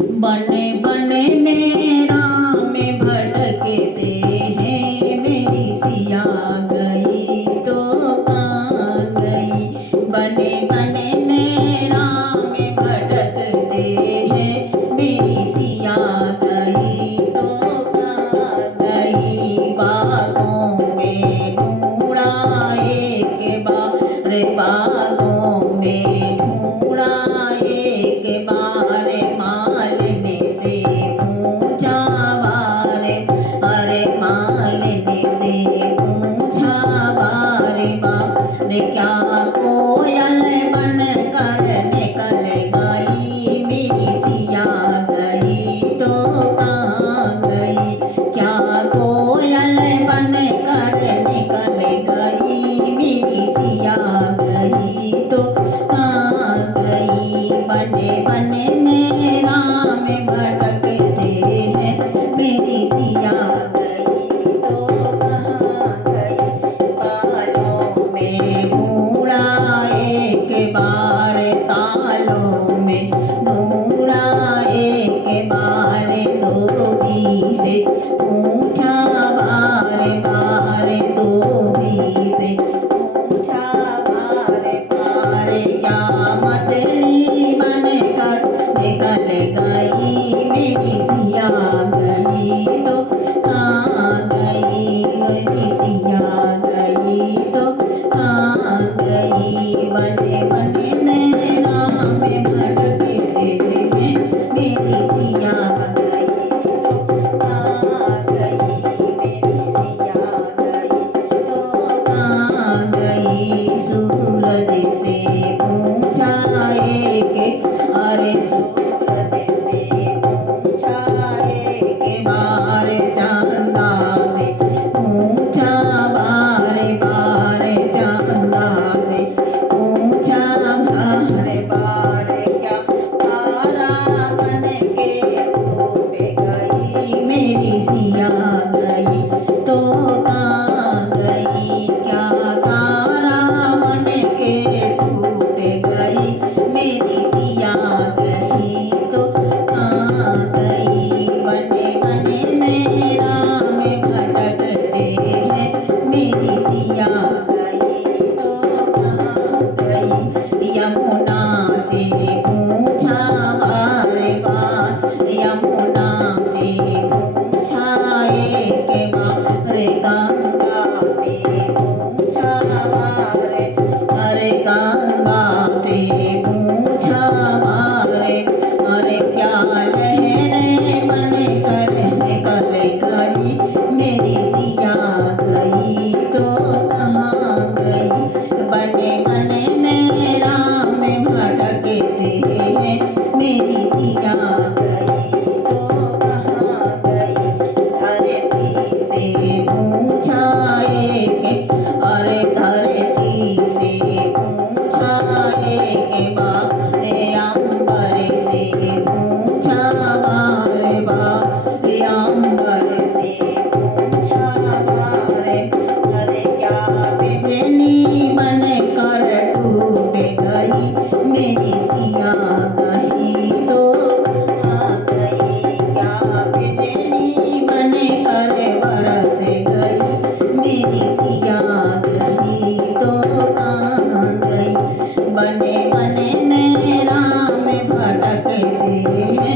बने बने में राम भटकते हैं, मेरी सिया गई तो कहाँ गई। बने बने में राम भटकते हैं, मेरी सिया गई तो कहाँ गई। बागों में ढूंढा एक बार, बागों में ढूंढा एक बार, मालने से पूछा बारे, अरे मालने से पूछा बारे बार, क्या कोयल बन कर निकल गई, मेरी सिया गई तो कहाँ गई। क्या कोयल बन कर निकल गई, मेरी सिया गई तो कहाँ गई। बने बने में राम भटकते हैं, मेरी सिया गई तो कहाँ गई। बालों में ढूंढा एक बार, तालों में ढूंढा एक बार, धोबी से पूछा बार बार, धोबी से पूछा बार बार, क्या मछली बन कर निकल गई, मेरी सिया गई तो कहाँ गई, मेरी सिया गई तो कहाँ गई। बने बने में राम भटकते हैं, मेरी सिया गई तो कहाँ गई, मेरी सिया गई तो कहाँ गई। सूरज से पूछा एक, अरे सूरज से पूछा एक बार, चंदा से पूछा बार बार, चंदा से पूछा बार बार, क्या तारा बन के टूट गई, मेरी सिया गई तो कहाँ गई। क्या तारा बन के टूट गई, मेरी सिया गई तो कहाँ गई। बने बने में राम भटकते हैं, मेरी सिया गई तो कहाँ गई। यमुना से पूछा बार बार, यमुना से पूछा एक बार, गंगा से पूछा बार, अरे गंगा से पूछा बार, अरे क्या लहरें बन कर निकल गई, मेरी सिया गई तो कहाँ गई। बने बने में राम भटकते हैं, मेरी सिया गई तो कहाँ गई। धरती से पूछा एक, अरे धरती से पूछा एक बार, अंबर से पूछा बार बार, अंबर से पूछा बार, अरे क्या बिजली बन कर टूट गई, मेरी सिया गई तो कहाँ गई। क्या बिजली बन कर बरस गई, मेरी सिया गई तो कहाँ गई। बने बने में राम भटकते हैं,